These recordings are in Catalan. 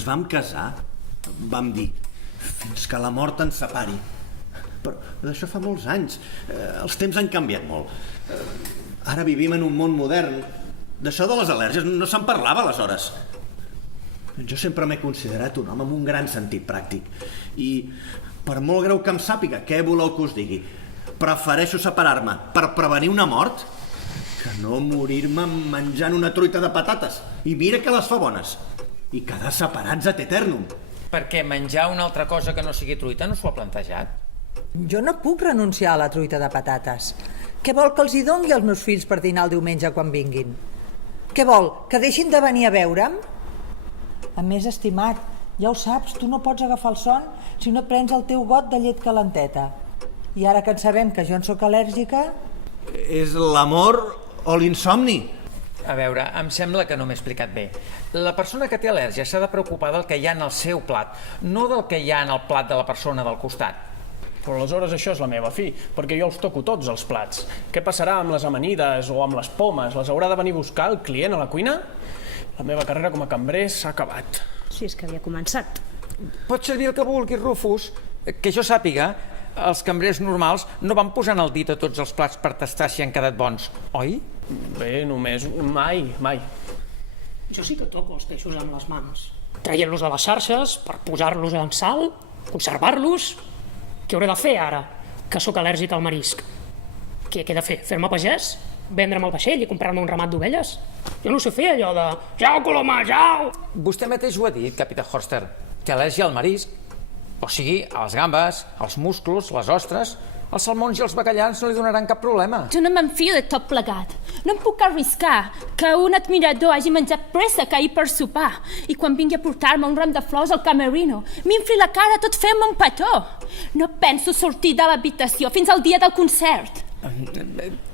ens vam casar, vam dir fins que la mort ens separi. Però d'això fa molts anys. Els temps han canviat molt. Ara vivim en un món modern. D'això de les al·lèrgies no se'n parlava aleshores. Jo sempre m'he considerat un home amb un gran sentit pràctic. I per molt greu que em sàpiga, què voleu que us digui? Prefereixo separar-me per prevenir una mort que no morir-me menjant una truita de patates. I mira que les fa bones. I quedar separats ad eternum. Perquè menjar una altra cosa que no sigui truita no s'ho ha plantejat? Jo no puc renunciar a la truita de patates. Què vol que els hi dongui als meus fills per dinar el diumenge quan vinguin? Què vol, que deixin de venir a veure'm? A més, estimat, ja ho saps, tu no pots agafar el son si no et prens el teu got de llet calenteta. I ara que en sabem que jo en sóc al·lèrgica... És l'amor o l'insomni? A veure, em sembla que no m'he explicat bé. La persona que té al·lèrgia s'ha de preocupar del que hi ha en el seu plat, no del que hi ha en el plat de la persona del costat. Però aleshores això és la meva fi, perquè jo els toco tots els plats. Què passarà amb les amanides o amb les pomes? Les haurà de venir a buscar el client a la cuina? La meva carrera com a cambrer s'ha acabat. Si és que havia començat. Pot servir el que vulguis, Rufus. Que jo sàpiga, els cambrers normals no van posant el dit a tots els plats per tastar si han quedat bons, oi? Bé, només mai. Jo sí que toco els peixos amb les mans, traient-los de les xarxes per posar-los en sal, conservar-los. Què hauré de fer ara, que sóc al·lèrgic al marisc? Què he de fer? Fer-me pagès? Vendre'm el vaixell i comprar-me un ramat d'ovelles? Jo no sé fer allò de... Jau, colomà, jau! Vostè mateix ho ha dit, capità Horster. Té al·lèrgia al marisc. O sigui, a les gambes, als musclos, les ostres... Els salmons i els bacallans no li donaran cap problema. Jo no m'enfio de tot plegat. No em puc arriscar que un admirador hagi menjat préssec ahir per sopar i quan vingui a portar-me un ram de flors al camerino m'infli la cara tot fent-me un petó. No penso sortir de l'habitació fins al dia del concert.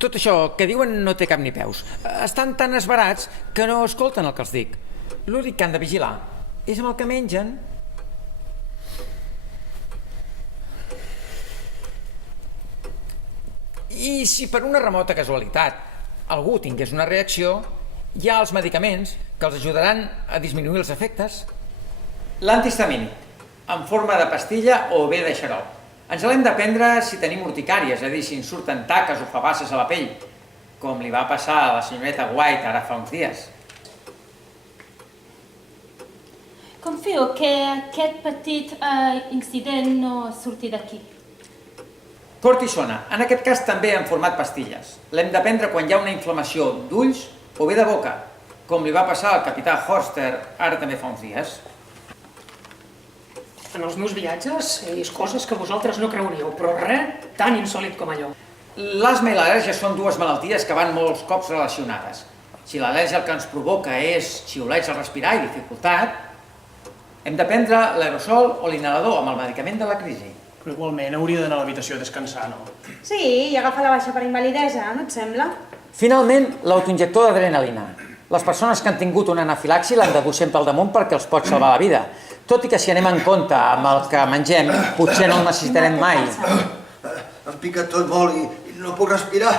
Tot això que diuen no té cap ni peus. Estan tan esverats que no escolten el que els dic. L'únic que han de vigilar és amb el que mengen. I si per una remota casualitat algú tingués una reacció, hi ha els medicaments que els ajudaran a disminuir els efectes. L'antihistamínic, en forma de pastilla o bé de xarop. Ens l'hem de prendre si tenim urticàries, és a dir, si ens surten taques o fabasses a la pell, com li va passar a la senyoreta White ara fa uns dies. Confio que aquest petit incident no surti d'aquí. Cortisona, en aquest cas també en format pastilles. L'hem de prendre quan hi ha una inflamació d'ulls o bé de boca, com li va passar al capità Horster ara també fa uns dies. En els meus viatges he vist coses que vosaltres no creuríeu, però res tan insòlit com allò. L'asma i l'al·lèrgia són dues malalties que van molts cops relacionades. Si l'al·lèrgia el que ens provoca és xiulets al respirar i dificultat, hem de prendre l'aerosol o l'inhalador amb el medicament de la crisi. Però igualment hauria d'anar a l'habitació a descansar, no? Sí, i agafar la baixa per invalidesa, no et sembla? Finalment, l'autoinjector d'adrenalina. Les persones que han tingut una anafilaxi l'han de dur sempre al damunt perquè els pot salvar la vida. Tot i que si anem en compte amb el que mengem, potser no el necessitarem mai. Em pica tot molt i no puc respirar.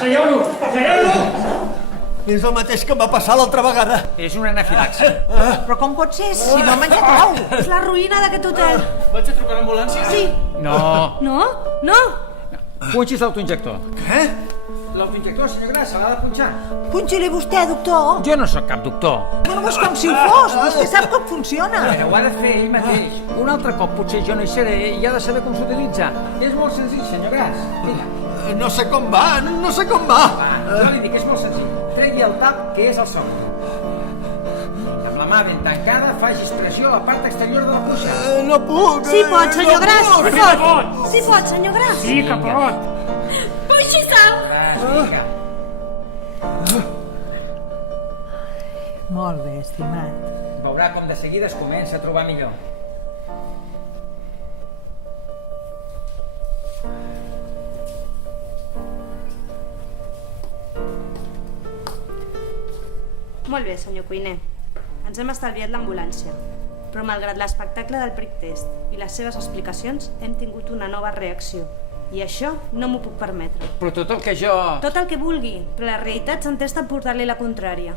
Seieu-lo! És el mateix que em va passar l'altra vegada. És una anafilaxi. Però com pot ser si no ha menjat ou? És la ruïna d'aquest hotel. Vaig a trucar a l'ambulància? Sí. No. No? No? Punxis l'autoinjector. Què? L'autoinjector, senyor Gras, se l'ha de punxar. Punxi-li vostè, doctor. Jo no sóc cap doctor. No és com si ho fos. Vostè sap com funciona. Però ho ha de fer ell mateix. Un altre cop potser jo no hi seré i ha de saber com s'utilitza. És molt senzill, senyor Gras. Vinga. No sé com va, no sé com va. Va, jo li dic, és molt senzill. Tregui el tap, que és el son. Amb la mà ben tancada, facis pressió a la part exterior de la cuixa. No puc. Sí pot, senyor Gras, sí Sí pot. pot. Sí pot, senyor Gras. Sí que pot. Puixi-se'l! Vinga. Molt bé, estimat. Veurà com de seguida es comença a trobar millor. Molt bé, senyor cuiner. Ens hem estalviat l'ambulància. Però malgrat l'espectacle del prick test i les seves explicacions, hem tingut una nova reacció. I això no m'ho puc permetre. Però tot el que jo... Tot el que vulgui, però la realitat s'entesta a portar-li la contrària.